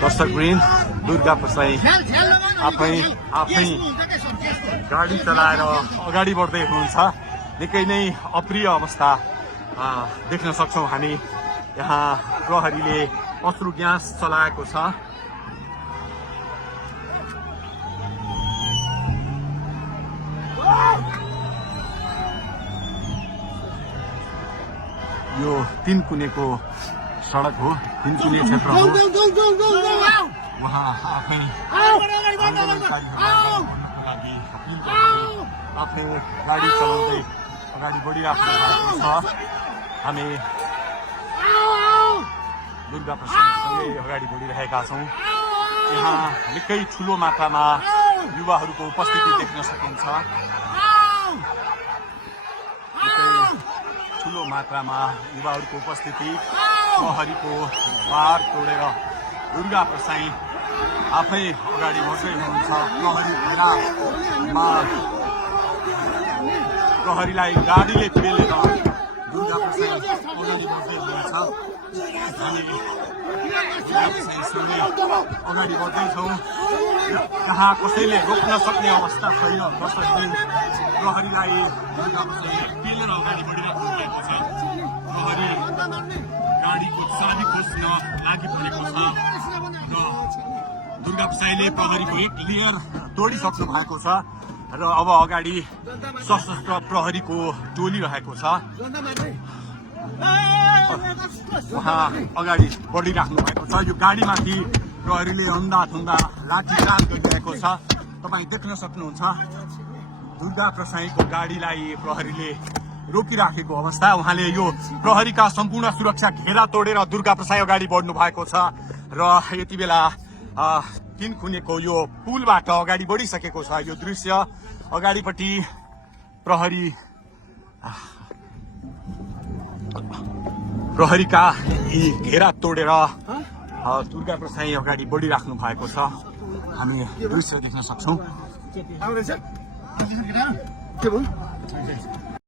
दर्शकवृन्द दुर्गा प्रसाई आफै गाडी चलाएर अगाडि बढ्दै हुनुहुन्छ। निकै नै अप्रिय अवस्था देख्न सक्छौँ हामी। यहाँ प्रहरीले अश्रु ग्यास चलाएको छ। यो तीनकुनेको सडक हो, तीनकुने क्षेत्र हो। उहाँ आफै आफै गाडी चलाउँदै अगाडि बढिराख्नु भएको छ। हामी दुर्गा प्रसादसँगै अगाडि बढिरहेका छौँ। यहाँ निकै ठुलो मात्रामा युवाहरूको उपस्थिति देख्न सकिन्छ। ठुलो मात्रामा युवाहरूको उपस्थिति, प्रहरीको बार तोडेर दुर्गा प्रसाई आफै अगाडि बढ्दै हुनुहुन्छ। प्रहरीलाई गाडीले पेलेर दुर्गा प्रसाई अगाडि बढ्दै हुनुहुन्छ। हामी दुर्गा प्रसाईसँगै अगाडि बढ्दैछौँ। यहाँ कसैले रोक्न सक्ने अवस्था छैन। दर्शकवृन्द प्रहरीलाई दुर्गा प्रसाई पेलेर अगाडि बढिरहेको भएको छ। प्रहरी गाडीको चाबी खोज्न लागि परेको छ र दुर्गा प्रसाईले प्रहरीको एक लेयर तोडिसक्नु भएको छ र अब अगाडि सशस्त्र प्रहरीको टोली रहेको छ। उहाँ अगाडि बढिराख्नु भएको छ। यो गाडीमाथि प्रहरीले अन्धाधुन्दा लाठीचार्ज गरिरहेको छ। तपाईँ देख्न सक्नुहुन्छ दुर्गा प्रसाईको गाडीलाई प्रहरीले रोकिराखेको अवस्था। उहाँले यो प्रहरीका सम्पूर्ण सुरक्षा घेरा तोडेर दुर्गा प्रसाई अगाडि बढ्नु भएको छ र यति बेला तीनकुनेको यो पुलबाट अगाडि बढिसकेको छ। यो दृश्य अगाडिपट्टि प्रहरीका यी घेरा तोडेर दुर्गा प्रसाई अगाडि बढिराख्नु भएको छ। हामी दृश्य देख्न सक्छौँ।